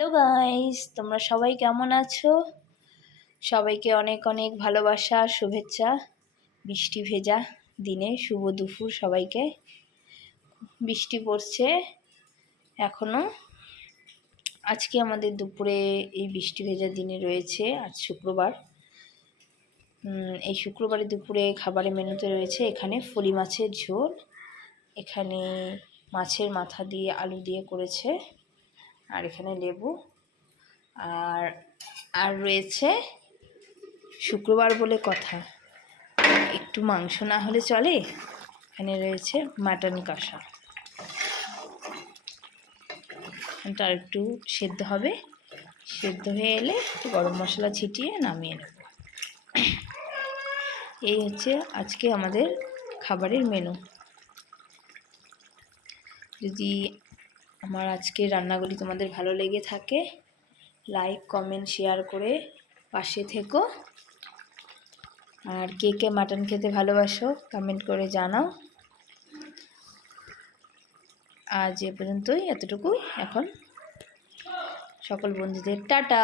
Hello guys, তোমরা সবাই কেমন আছো? সবাইকে অনেক অনেক ভালোবাসা আর শুভেচ্ছা। বৃষ্টি ভেজা দিনে শুভ দুপুর সবাইকে। বৃষ্টি পড়ছে এখনো। আজকে আমাদের দুপুরে এই বৃষ্টি ভেজা দিনে রয়েছে, আজ শুক্রবার। এই শুক্রবারে দুপুরে খাবারের মেনুতে রয়েছে এখানে ফলি মাছের ঝোল, এখানে মাছের মাথা দিয়ে আলু দিয়ে করেছে, আর এখানে লেবু, আর আর রয়েছে শুক্রবার বলে কথা, একটু মাংস না হলে চলে। এখানে রয়েছে মাটন কষা, এটা একটু সেদ্ধ হবে, সেদ্ধ হয়ে এলে একটু গরম মশলা ছিটিয়ে নামিয়ে নেব। এই হচ্ছে আজকে আমাদের খাবারের মেনু। যদি আমার আজকের রান্নাগুলি তোমাদের ভালো লেগে থাকে, লাইক কমেন্ট শেয়ার করে পাশে থেকো। আর কে কে মাটন খেতে ভালোবাসো কমেন্ট করে জানাও। আজ এ পর্যন্তই, এতটুকু। এখন সকল বন্ধুদের টাটা।